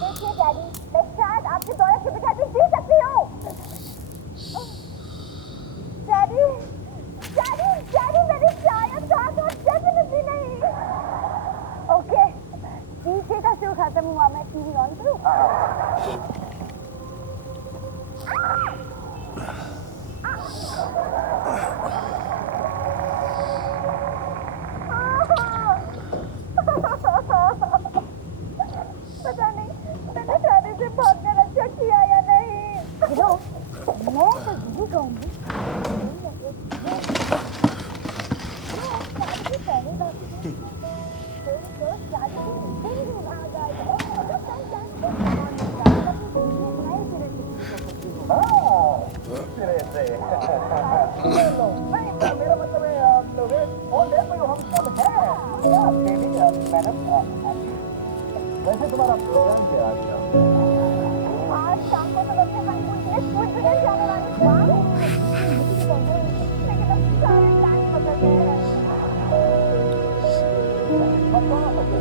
देखिए डैडी, मैं शायद आपकी दौलत के बिना भी जी सकती हूँ। डैडी, डैडी, डैडी, मेरी शायद साथ और डेफिनेटली नहीं। ओके, पीछे का शो खत्म हुआ, मैं टीवी ऑन करूँ? पता नहीं मैंने शादी से भागकर अच्छा किया या नहीं। मैं तो यही कहूँगी मेरा मतलब है हम सब हैं मैडम। वैसे तुम्हारा प्रोग्राम क्या आज का? आज शाम को तो अपने हनीमून के लिए स्विट्जरलैंड जाने वाली थी, लेकिन अब सारे प्लान बदल गए हैं। बताना सकते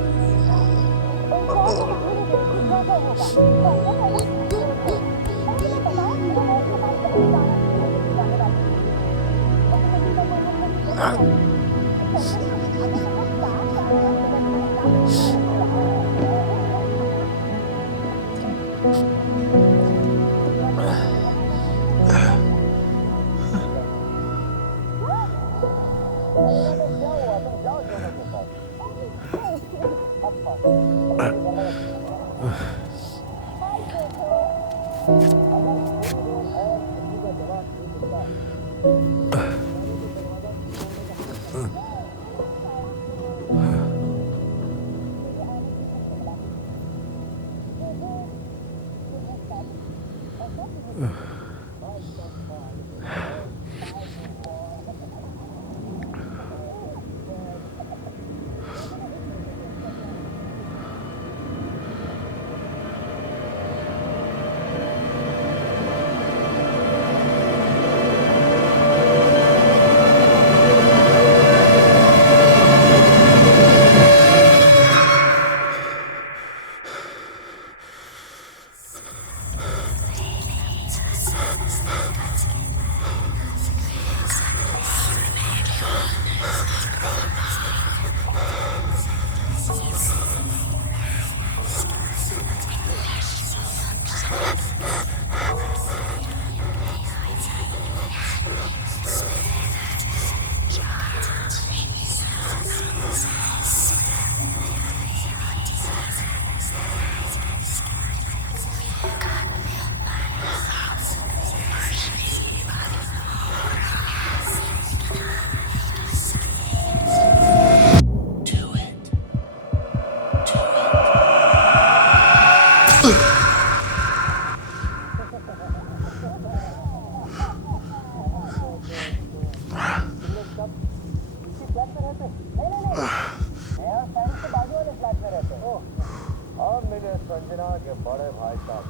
संजना के बड़े भाई साहब